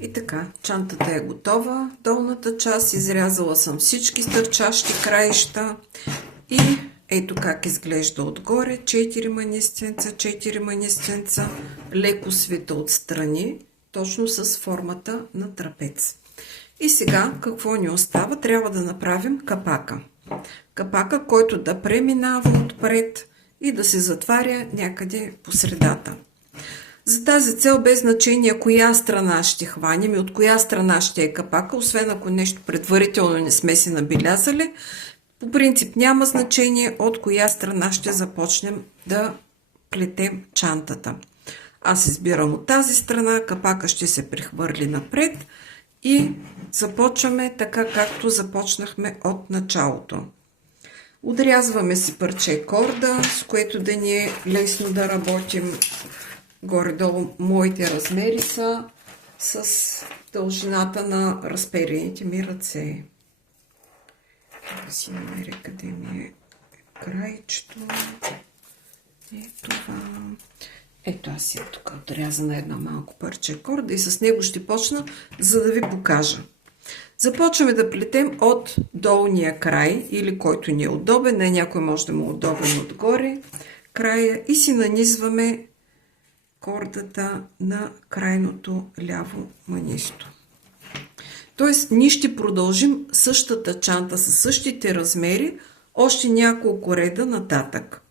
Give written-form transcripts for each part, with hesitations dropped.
И така, чантата е готова. Долната част изрязала съм всички стърчащи краища. И ето как изглежда отгоре. 4 манистенца, 4 манистенца, леко свита отстрани, точно с формата на трапец. И сега какво ни остава? Трябва да направим капака. Капака, който да преминава отпред и да се затваря някъде по средата. За тази цел без значение коя страна ще хванем и от коя страна ще е капака, освен ако нещо предварително не сме си набелязали, по принцип няма значение от коя страна ще започнем да плетем чантата. Аз избирам от тази страна, капака ще се прехвърли напред и започваме така както започнахме от началото. Отрязваме си парче корда, с което да ни е лесно да работим. Горе-долу моите размери са с дължината на разперените ми ръце. Да си намеря къде ми е крайчето. Това. Ето аз я тук отрязана едно малко парче корда и с него ще почна, за да ви покажа. Започваме да плетем от долния край, или който ни е удобен, не някой може да му е удобен отгоре, края, и си нанизваме кордата на крайното ляво манисто. Тоест, ние ще продължим същата чанта със същите размери, още няколко реда нататък.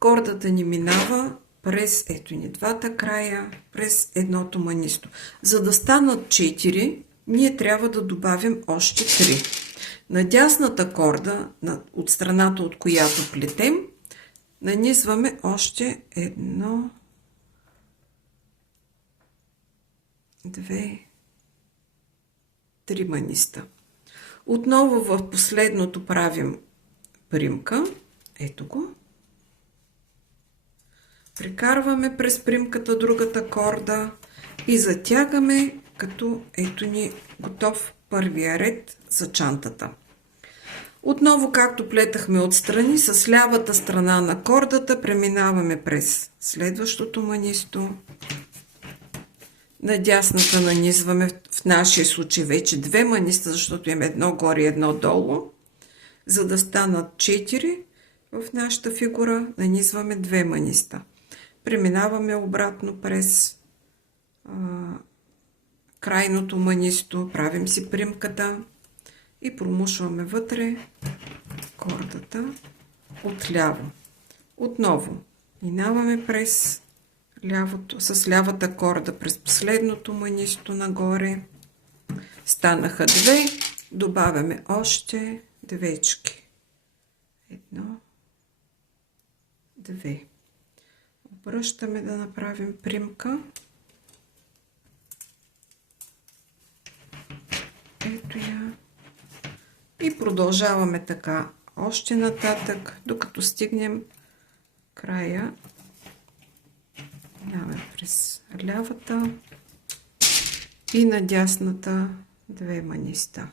Кордата ни минава през, ето ни двата края, през едното манисто. За да станат 4, ние трябва да добавим още 3. На дясната корда, от страната от която плетем, нанизваме още 1, 2, 3 маниста. Отново в последното правим примка. Ето го. Прекарваме през примката другата корда и затягаме, като ето ни готов първия ред за чантата. Отново, както плетахме отстрани, с лявата страна на кордата преминаваме през следващото манисто. На дясната нанизваме, в нашия случай вече 2 маниста, защото имаме едно горе и едно долу. За да станат 4 в нашата фигура, нанизваме 2 маниста. Преминаваме обратно през крайното манисто, правим си примката и промушваме вътре кордата отляво. Отново минаваме през лявото, с лявата корда през последното манисто нагоре. Станаха 2, добавяме още 2. 1, 2. Обръщаме да направим примка. Ето я. И продължаваме така още нататък, докато стигнем края. Минаваме през лявата и на дясната 2 маниста.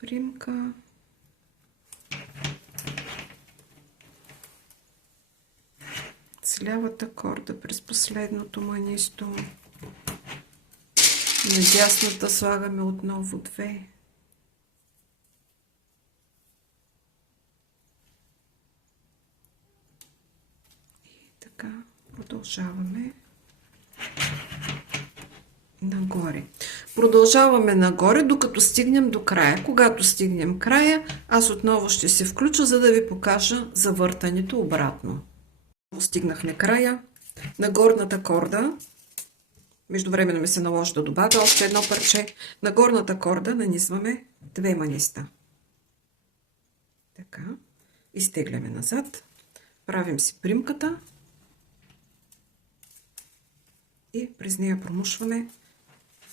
Примка. С лявата корда през последното манисто. На дясната слагаме отново 2. И така продължаваме нагоре. Продължаваме нагоре, докато стигнем до края. Когато стигнем края, аз отново ще се включа, за да ви покажа завъртането обратно. Стигнахме края. На горната корда, междувременно ми се наложи да добавя още едно парче, на горната корда нанизваме 2 маниста. Така. Изтегляме назад. Правим си примката. И през нея промушваме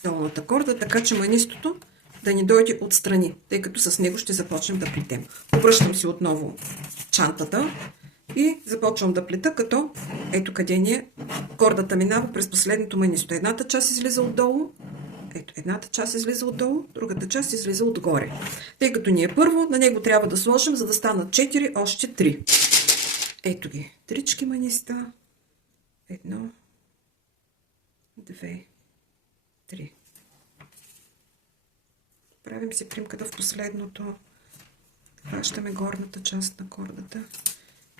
долната корда, така че манистото да ни дойде отстрани, тъй като с него ще започнем да плетем. Обръщам си отново чантата и започвам да плета, като ето къде ни е. Кордата минава през последното манисто. Едната част излиза отдолу, ето едната част излиза отдолу, другата част излиза отгоре. Тъй като ни е първо, на него трябва да сложим, за да станат 4, още 3. Ето ги, трички маниста. 1, 2, 3. Правим си примката в последното. Хващаме горната част на кордата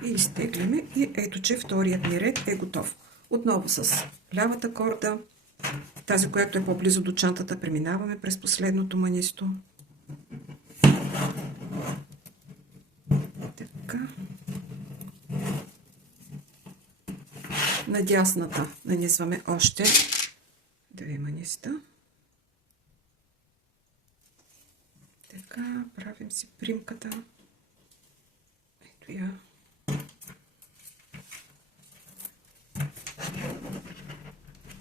и изтегляме. И ето, че вторият ни ред е готов. Отново с лявата корда, тази, която е по-близо до чантата, преминаваме през последното манисто. Така. На дясната нанизваме още 2 маниста. Така, правим си примката. Ето я.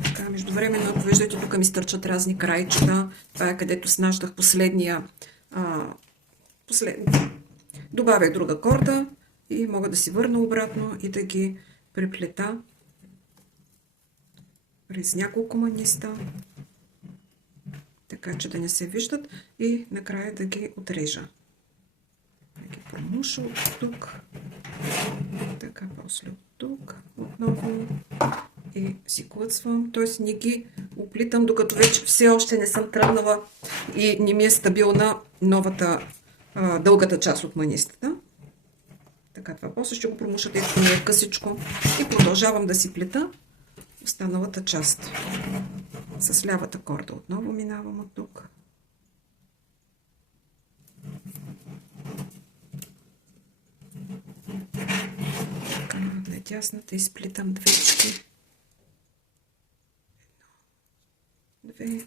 Така, междувременно, ако виждате, тук ми стърчат разни краичета. Това е където снаждах последния. Добавях друга корда и мога да си върна обратно и да ги преплета през няколко маниста, така че да не се виждат, и накрая да ги отрежа. Да ги промуша от тук, така, после от тук, отново и си клъцвам, т.е. не ги оплитам, докато вече все още не съм тръгнала и не ми е стабилна новата дългата част от манистата. Така, това после ще го промуша, тъй като ми е късичко, и продължавам да си плета останалата част. С лявата корда отново минавам от тук. Така, на дясната изплитам двечки. 1, 2.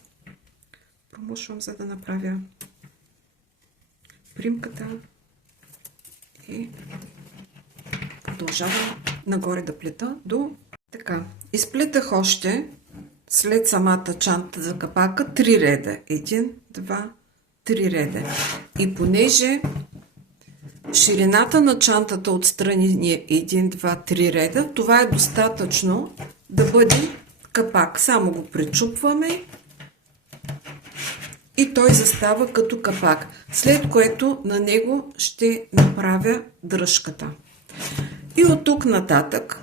Промушвам, за да направя примката и продължавам нагоре да плета до така. Изплетах още след самата чанта за капака 3 реда. 1, 2, 3 реда. И понеже ширината на чантата отстрани ни е 1, 2, 3 реда, това е достатъчно да бъде капак. Само го пречупваме и той застава като капак. След което на него ще направя дръжката. И от тук нататък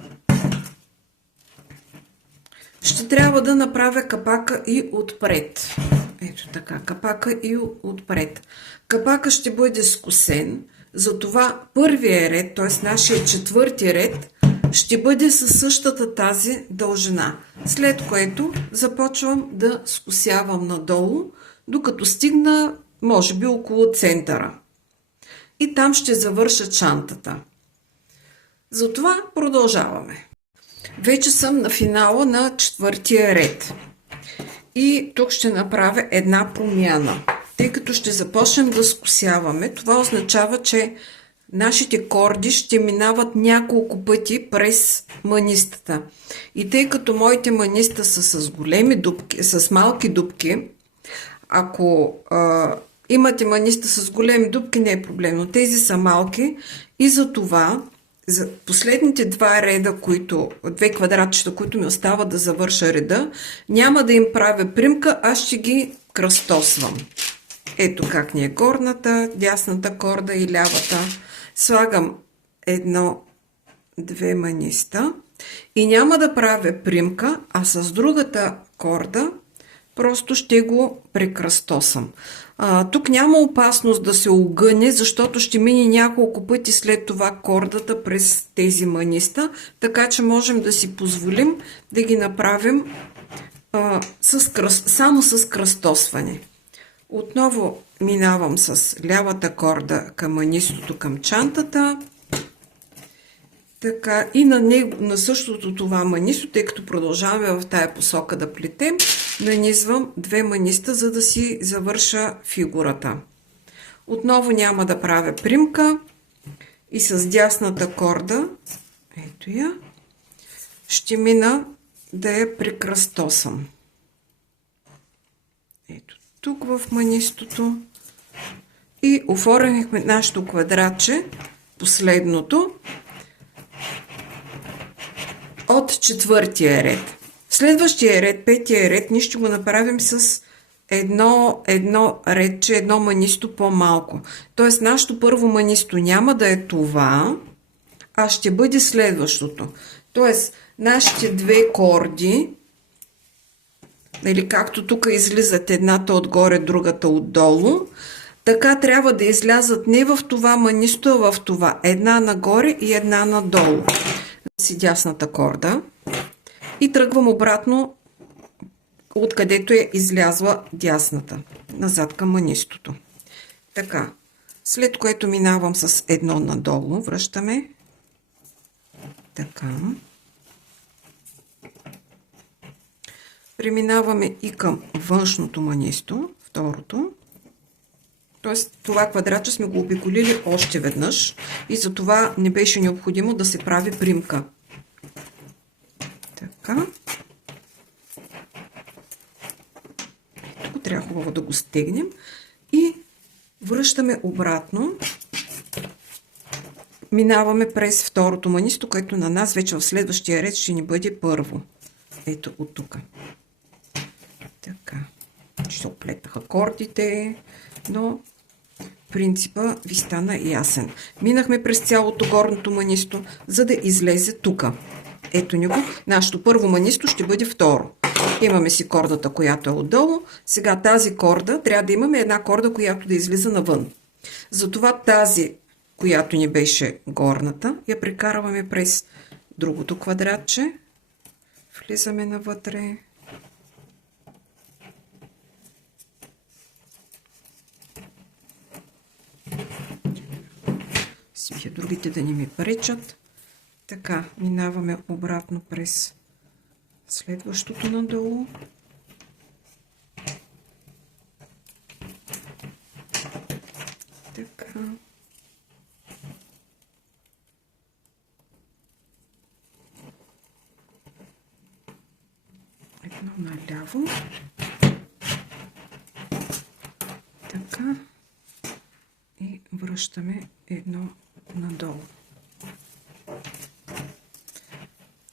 ще трябва да направя капака и отпред. Ето така, капака и отпред. Капака ще бъде скосен, затова първия ред, т.е. нашия четвърти ред, ще бъде със същата тази дължина. След което започвам да скосявам надолу, докато стигна, може би, около центъра. И там ще завърша чантата. Затова продължаваме. Вече съм на финала на четвъртия ред. И тук ще направя една промяна. Тъй като ще започнем да скосяваме, това означава, че нашите корди ще минават няколко пъти през манистата. И тъй като моите маниста са с големи дупки, с малки дупки, ако имате маниста с големи дупки, не е проблем, но тези са малки, и за това за последните 2 реда, 2 квадратчета, които ми остава да завърша реда, няма да им правя примка, аз ще ги кръстосвам. Ето как ни е горната, дясната корда и лявата. Слагам 1, 2 маниста и няма да правя примка, а с другата корда просто ще го прекръстосам. Тук няма опасност да се огъне, защото ще мине няколко пъти след това кордата през тези маниста, така че можем да си позволим да ги направим само с кръстосване. Отново минавам с лявата корда към манистото, към чантата. Така, и на същото това манисто, тъй като продължаваме в тая посока да плетем, нанизвам 2 маниста, за да си завърша фигурата. Отново няма да правя примка и с дясната корда, ето я, ще мина да я прекръстосам. Ето тук в манистото и оформихме нашето квадратче, последното, от четвъртия ред. Следващия ред, петия ред, ние ще го направим с едно редче, едно манисто по-малко. Тоест, нашето първо манисто няма да е това, а ще бъде следващото. Тоест, нашите две корди, или както тук излизат едната отгоре, другата отдолу, така трябва да излязат не в това манисто, а в това. Една нагоре и една надолу. Си дясната корда. И тръгвам обратно, откъдето е излязла дясната. Назад към манистото. Така. След което минавам с едно надолу. Връщаме. Така. Преминаваме и към външното манисто. Второто. Тоест, това квадратче сме го обиколили още веднъж и затова не беше необходимо да се прави примка. Така. Тук трябва хубаво да го стегнем и връщаме обратно. Минаваме през второто манисто, което на нас вече в следващия ред ще ни бъде първо. Ето от тук. Така. Ще оплетаха кордите, но принципа ви стана ясен. Минахме през цялото горното манисто, за да излезе тук. Ето ни го. Нашето първо манисто ще бъде второ. Имаме си кордата, която е отдолу. Сега тази корда, трябва да имаме една корда, която да излиза навън. Затова тази, която ни беше горната, я прекарваме през другото квадратче. Влизаме навътре. Свия другите да не ми пречат. Така, минаваме обратно през следващото надолу. Така. Едно наляво. Така. И връщаме едно надолу.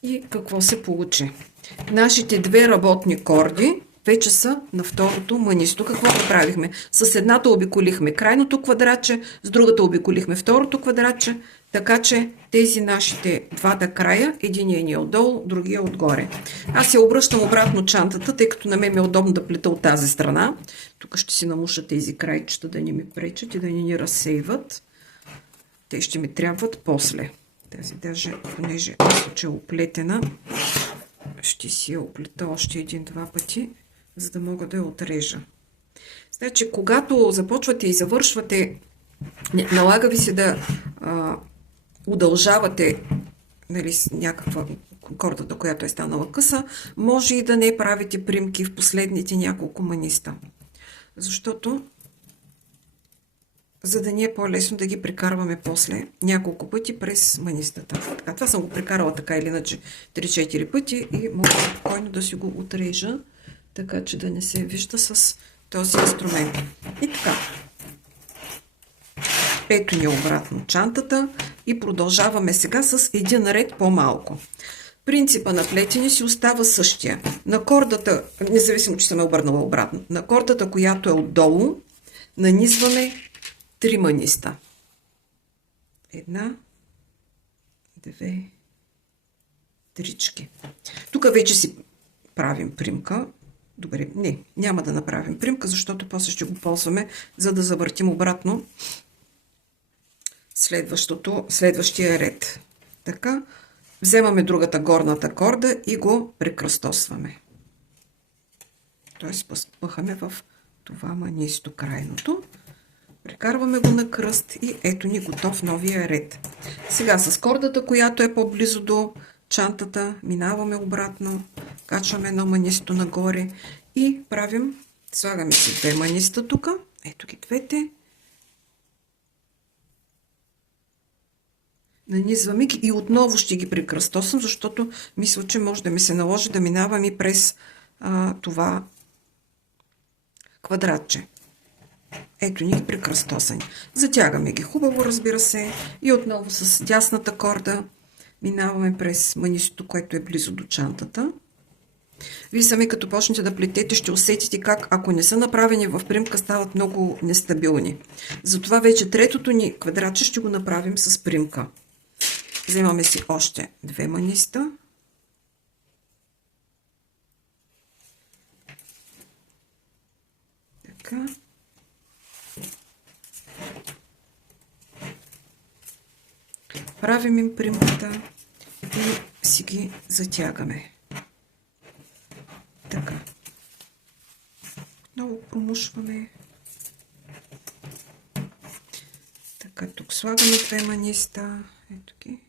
И какво се получи? Нашите две работни корди вече са на второто манисто. Какво направихме? С едната обиколихме крайното квадратче, с другата обиколихме второто квадратче, така че тези нашите двата края, единия ни е отдолу, другия отгоре. Аз я обръщам обратно чантата, тъй като на мен ми е удобно да плета от тази страна. Тук ще си намуша тези крайчета да не ми пречат и да не ни разсейват. Те ще ми трябват после. Тази даже, понеже е оплетена, ще си я оплета още един-два пъти, за да мога да я отрежа. Значи, когато започвате и завършвате, налага ви се да удължавате, нали, с някаква кордата, която е станала къса, може и да не правите примки в последните няколко маниста. Защото за да ни е по-лесно да ги прекарваме после няколко пъти през манистата. Така, това съм го прекарала така или иначе 3-4 пъти и мога спокойно да си го отрежа, така че да не се вижда с този инструмент. И така. Ето ни обратно чантата и продължаваме сега с един ред по-малко. Принципа на плетене си остава същия. На кордата, независимо, че съм я обърнала обратно, на кордата, която е отдолу, нанизваме 3 маниста. Една, две, трички. Тук вече си правим примка. Добре, не, няма да направим примка, защото после ще го ползваме, за да завъртим обратно следващия ред. Така, вземаме другата горната корда и го прекръстосваме. Тоест, пъхаме в това манисто крайното. Прекарваме го на кръст и ето ни готов новия ред. Сега с кордата, която е по-близо до чантата, минаваме обратно, качваме едно манисто нагоре и правим, слагаме си две маниста тук, ето ги двете, нанизваме ги и отново ще ги прекръстосвам, защото мисля, че може да ми се наложи да минавам и през това квадратче. Ето ни ги прекръстосани. Затягаме ги хубаво, разбира се, и отново с дясната корда минаваме през манистото, което е близо до чантата. Вие сами като почнете да плетете, ще усетите как, ако не са направени в примка, стават много нестабилни. Затова вече третото ни квадратче ще го направим с примка. Вземаме си още 2 маниста. Така. Правим им примката и си ги затягаме. Така. Много промушваме. Така, тук слагаме 2 маниста. Ето ги.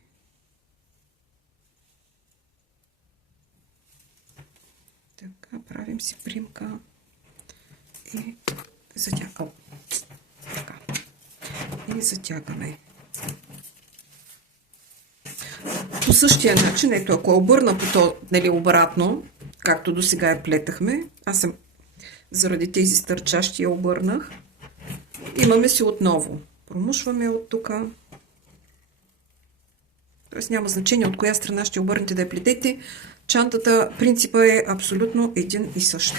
Така, правим си примка и затягаме. Така. И затягаме. По същия начин, ето ако обърна по то, нали, обратно, както до сега я плетахме, аз съм заради тези стърчащи я обърнах, имаме си отново. Промушваме от тук. Тоест няма значение от коя страна ще обърнете да я плетете. Чантата, принципа е абсолютно един и същ.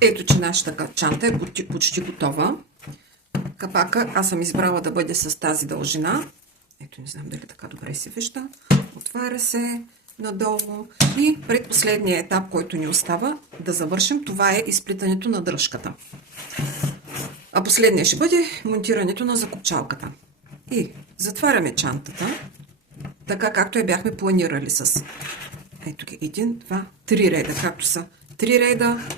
Ето, че нашата чанта е почти готова. Капака аз съм избрала да бъде с тази дължина. Ето, не знам дали така добре се вижда. Отваря се надолу. И предпоследният етап, който ни остава да завършим, това е изплитането на дръжката. А последният ще бъде монтирането на закопчалката. И затваряме чантата, така както я бяхме планирали с ето ги, 1, 2, 3 реда, както са 3 реда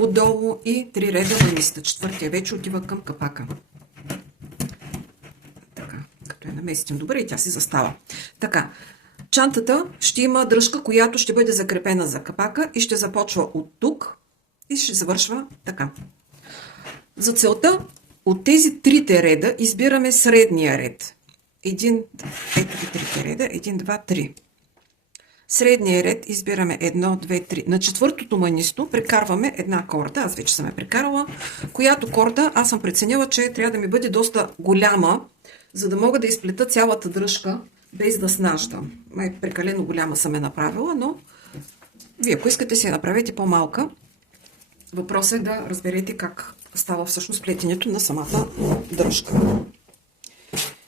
отдолу и 3 реда маниста. Четвъртия вече отива към капака. Така, като я наместим добре и тя си застава. Така, чантата ще има дръжка, която ще бъде закрепена за капака и ще започва от тук и ще завършва така. За целта от тези трите реда избираме средния ред. Ето ги трите реда. 1, 2, 3. Средния ред избираме 1, 2, 3. На четвъртото манисто прекарваме една корда. Аз вече съм я прекарала. Която корда аз съм преценила, че трябва да ми бъде доста голяма, за да мога да изплета цялата дръжка без да снаждам. Прекалено голяма съм я направила, но вие, ако искате, си я направете по-малка. Въпросът е да разберете как става всъщност плетенето на самата дръжка.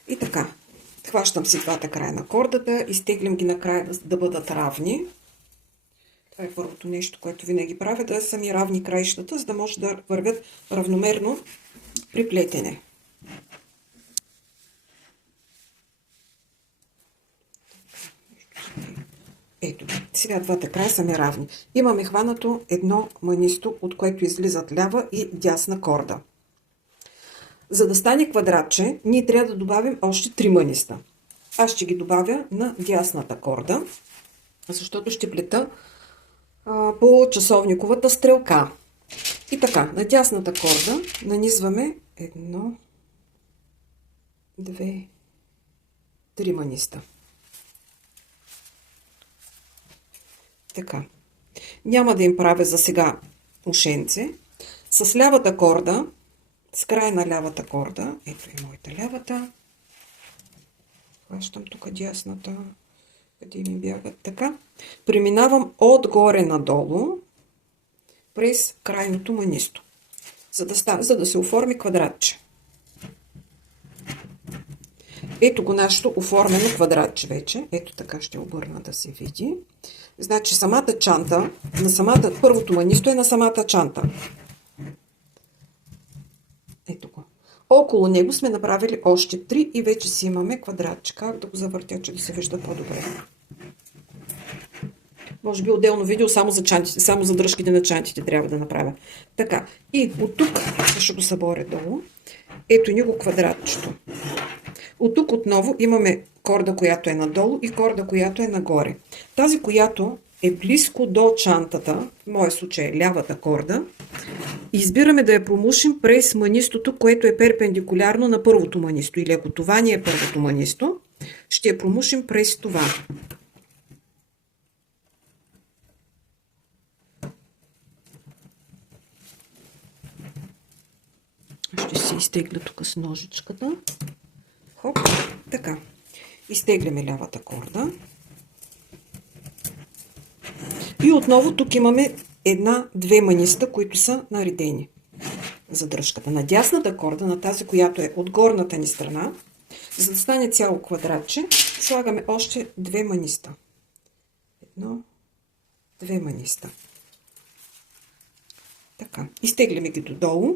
И така, хващам си двата края на кордата, изтеглям ги накрая да бъдат равни. Това е първото нещо, което винаги правя, да са ми равни краищата, за да може да вървят равномерно при плетене. Ето, сега двата края са ми равни. Имаме хванато едно манисто, от което излизат лява и дясна корда. За да стане квадратче, ние трябва да добавим още 3 маниста. Аз ще ги добавя на дясната корда, защото ще плета по часовниковата стрелка. И така, на дясната корда нанизваме 1, 2, 3 маниста. Така. Няма да им правя за сега ушенце. С лявата корда, с края на лявата корда, ето и моята лявата. Хващам тук дясната, къде ми бягат, така. Преминавам отгоре надолу през крайното манисто, за да се оформи квадратче. Ето го нашето оформено квадратче вече. Ето така ще обърна да се види. Значи самата чанта, първото манисто е на самата чанта. Ето го. Около него сме направили още 3 и вече си имаме квадратче. Как да го завъртя, че да се вижда по-добре? Може би отделно видео само за чантите, само за дръжките на чантите трябва да направя. Така. И от тук ще го съборя долу. Ето ни го квадратчето. От тук отново имаме корда, която е надолу и корда, която е нагоре. Тази, която е близко до чантата, в моя случай е лявата корда, избираме да я промушим през манистото, което е перпендикулярно на първото манисто. Или ако това ни е първото манисто, ще я промушим през това. Ще се изтегля тук с ножичката. Хоп, така. Изтегляме лявата корда. И отново тук имаме една-две маниста, които са наредени за дръжката. На дясната корда, на тази, която е от горната ни страна, за да стане цяло квадратче, слагаме още 2 маниста. 1, 2 маниста. Така. Изтегляме ги додолу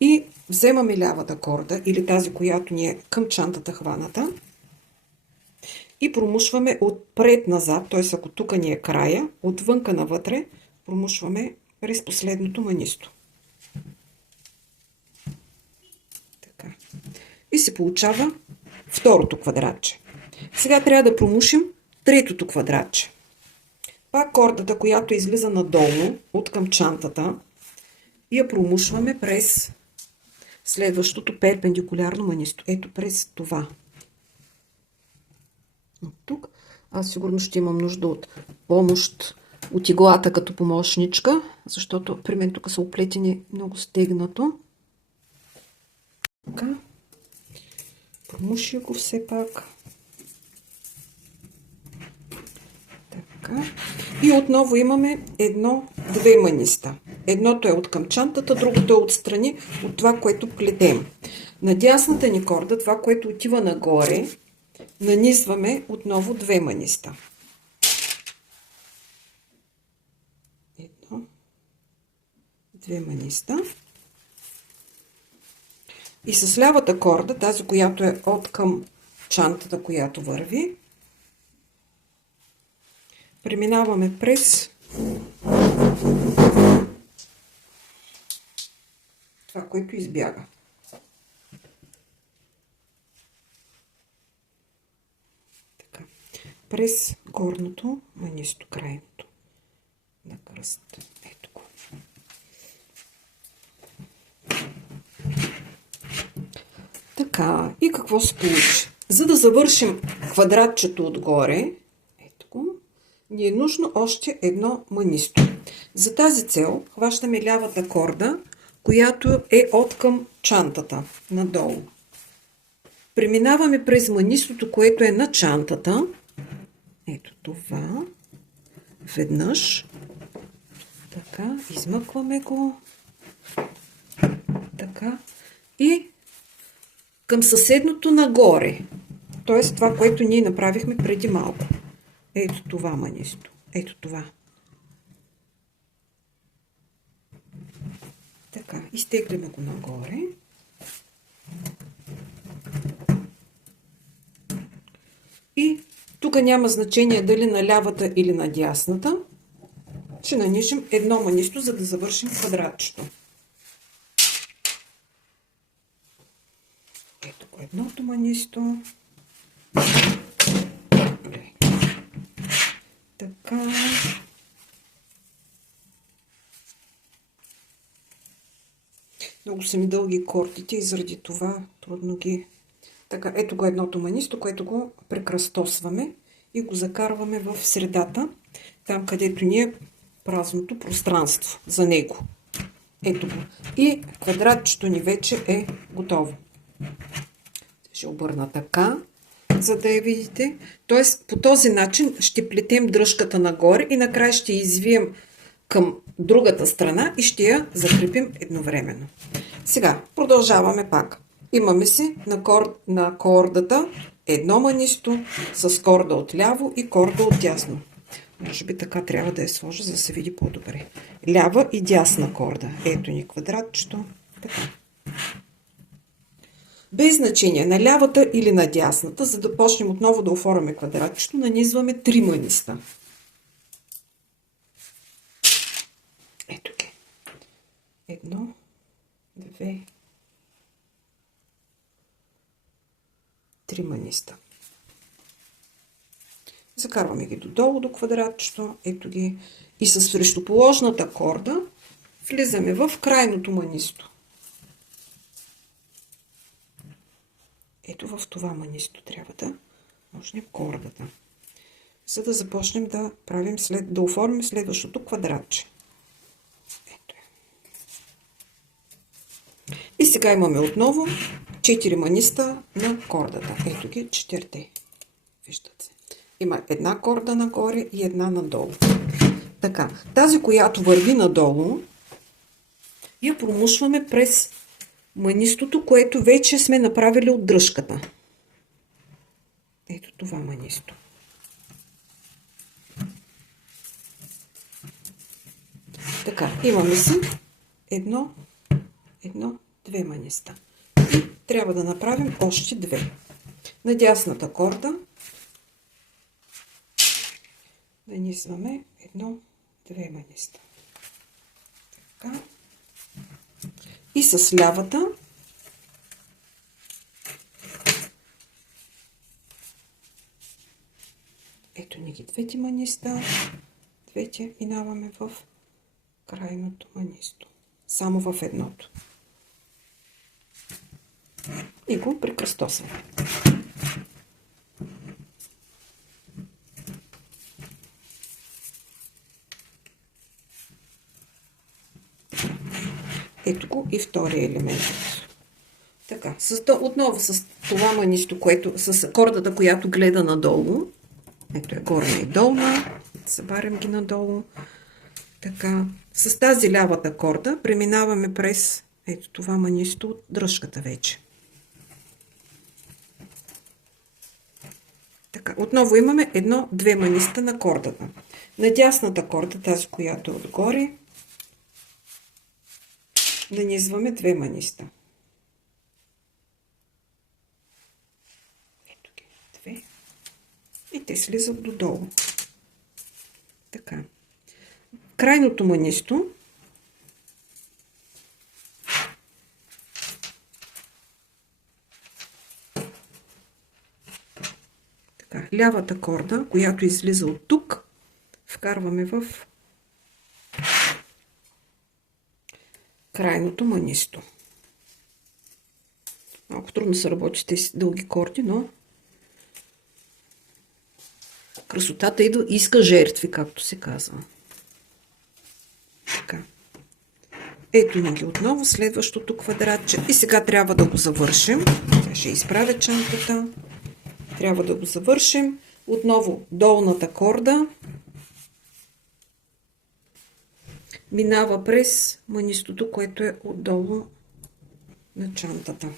и вземаме лявата корда, или тази, която ни е към чантата хваната, и промушваме отпред-назад, т.е. ако тук ни е края, отвънка навътре, промушваме през последното манисто. Така. И се получава второто квадратче. Сега трябва да промушим третото квадратче. Пак кордата, която излиза надолу от към чантата, и я промушваме през следващото перпендикулярно манисто. Ето през това. От тук. Аз сигурно ще имам нужда от помощ от иглата като помощничка, защото при мен тук са оплетени много стегнато. Така. Промуши го все пак. Така. И отново имаме 1-2 маниста. Едното е от към чантата, другото е отстрани от това, което плетем. На дясната ни корда, това, което отива нагоре, нанизваме отново 2 маниста. Едно, 2 маниста. И с лявата корда, тази, която е от към чантата, която върви, преминаваме през това, което избяга. Така. През горното манисто, крайното на кръст. Ето го. Така, и какво се получи? За да завършим квадратчето отгоре, ето го, ни е нужно още едно манисто. За тази цел хващаме лявата корда, която е от към чантата, надолу. Преминаваме през манистото, което е на чантата. Ето това. Веднъж. Така, измъкваме го. Така. И към съседното нагоре. Т.е. това, което ние направихме преди малко. Ето това манисто. Ето това. Така, изтегляме го нагоре. И тук няма значение дали на лявата или на дясната. Ще нанижим едно манисто, за да завършим квадратчето. Ето го едното манисто. Така. Много са ми дълги кортите и заради това трудно ги... Така, ето го едното манисто, което го прекръстосваме и го закарваме в средата, там където ни е празното пространство за него. Ето го. И квадратчето ни вече е готово. Ще обърна така, за да я видите. Тоест, по този начин ще плетем дръжката нагоре и накрая ще извием към другата страна и ще я закрепим едновременно. Сега, продължаваме пак. Имаме си на кордата едно манисто с корда отляво и корда отдясно. Може би така трябва да я сложа, за да се види по-добре. Лява и дясна корда. Ето ни квадратчето. Така. Без значение на лявата или на дясната, за да почнем отново да оформяме квадратчето, нанизваме 3 маниста. Ето ги. 1, 2, 3 маниста. Закарваме ги додолу до квадратчето. Ето ги. И с срещуположната корда влизаме в крайното манисто. Ето в това манисто трябва да можем кордата, за да започнем да правим да оформим следващото квадратче. Ето. И сега имаме отново 4 маниста на кордата. Ето ги 4. Виждате. Има една корда нагоре и една надолу. Така, тази, която върви надолу, я промушваме през манистото, което вече сме направили от дръжката. Ето това манисто. Така, имаме си две маниста. И трябва да направим още 2. На дясната корда нанизваме 1-2 маниста. Така. И с лявата ето ни ги двете маниста, двете минаваме в крайното манисто, само в едното и го прекръстосваме. Ето го и втория елемент. Така, отново с това манисто, което с кордата, която гледа надолу. Ето е горна и долна. Събарям ги надолу. Така, с тази лявата корда преминаваме през ето това манисто от дръжката вече. Така, отново имаме едно-две маниста на кордата. На дясната корда, тази, която е отгоре, нанизваме 2 маниста. Ето ги, 2. И те слизат додолу. Така. Крайното манисто така, лявата корда, която излиза от тук, вкарваме в крайното манисто. Малко трудно се работи тези дълги корди, но красотата иска жертви, както се казва. Така. Ето ни ги отново, следващото квадратче. И сега трябва да го завършим. Сега ще изправя чантата. Трябва да го завършим. Отново долната корда минава през манистото, което е отдолу на чантата.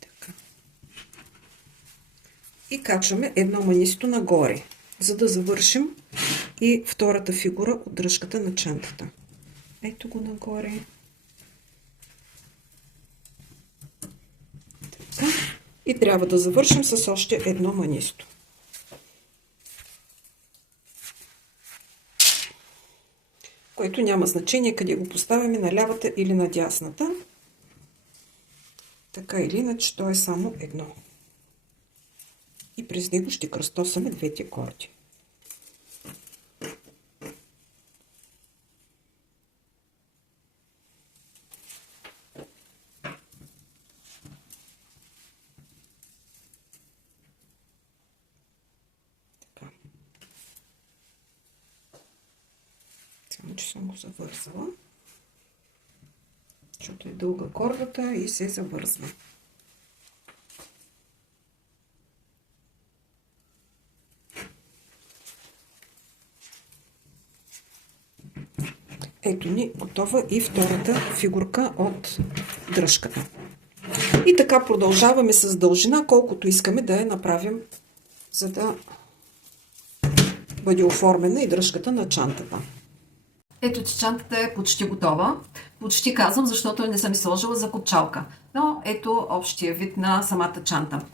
Така. И качваме едно манисто нагоре, за да завършим и втората фигура от дръжката на чантата. Ето го нагоре. Така. И трябва да завършим с още едно манисто. Което няма значение къде го поставяме, на лявата или на дясната. Така или иначе, то е само едно. И през него ще кръстосаме двете корди. Така. Само, че съм го завързала, защото е дълга кордата и се завързва. Ето ни готова и втората фигурка от дръжката. И така продължаваме с дължина, колкото искаме да я направим, за да бъде оформена и дръжката на чантата. Ето, че чантата е почти готова. Почти казвам, защото не съм сложила закопчалка. Но ето общия вид на самата чанта.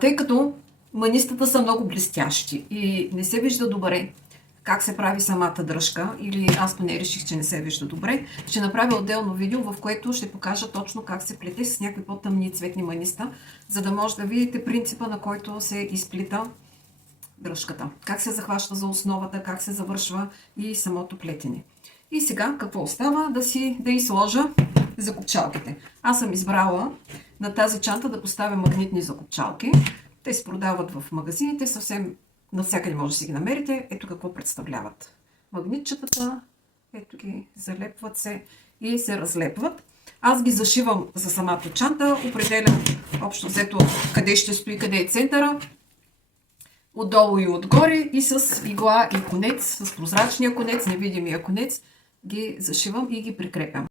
Тъй като манистата са много блестящи и не се вижда добре как се прави самата дръжка, или аз поне реших, че не се вижда добре, ще направя отделно видео, в което ще покажа точно как се плете с някакви по-тъмни цветни маниста, за да може да видите принципа, на който се изплита дръжката. Как се захваща за основата, как се завършва и самото плетене. И сега какво остава? Да изложа закопчалките. Аз съм избрала на тази чанта да поставя магнитни закопчалки. Те се продават в магазините, съвсем навсякъде може да си ги намерите. Ето какво представляват магнитчетата. Ето ги, залепват се и се разлепват. Аз ги зашивам за самата чанта. Определям общо взето къде ще стои, къде е центъра. Отдолу и отгоре и с игла и конец, с прозрачния конец, невидимия конец, ги зашивам и ги прикрепям.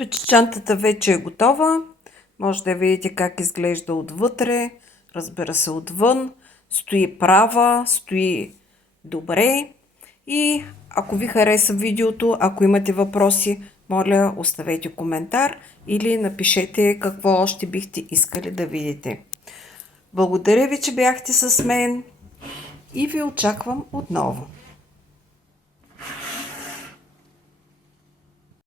Ето, че чантата вече е готова. Може да видите как изглежда отвътре, разбира се отвън. Стои права, стои добре. И ако ви хареса видеото, ако имате въпроси, моля оставете коментар или напишете какво още бихте искали да видите. Благодаря ви, че бяхте с мен и ви очаквам отново.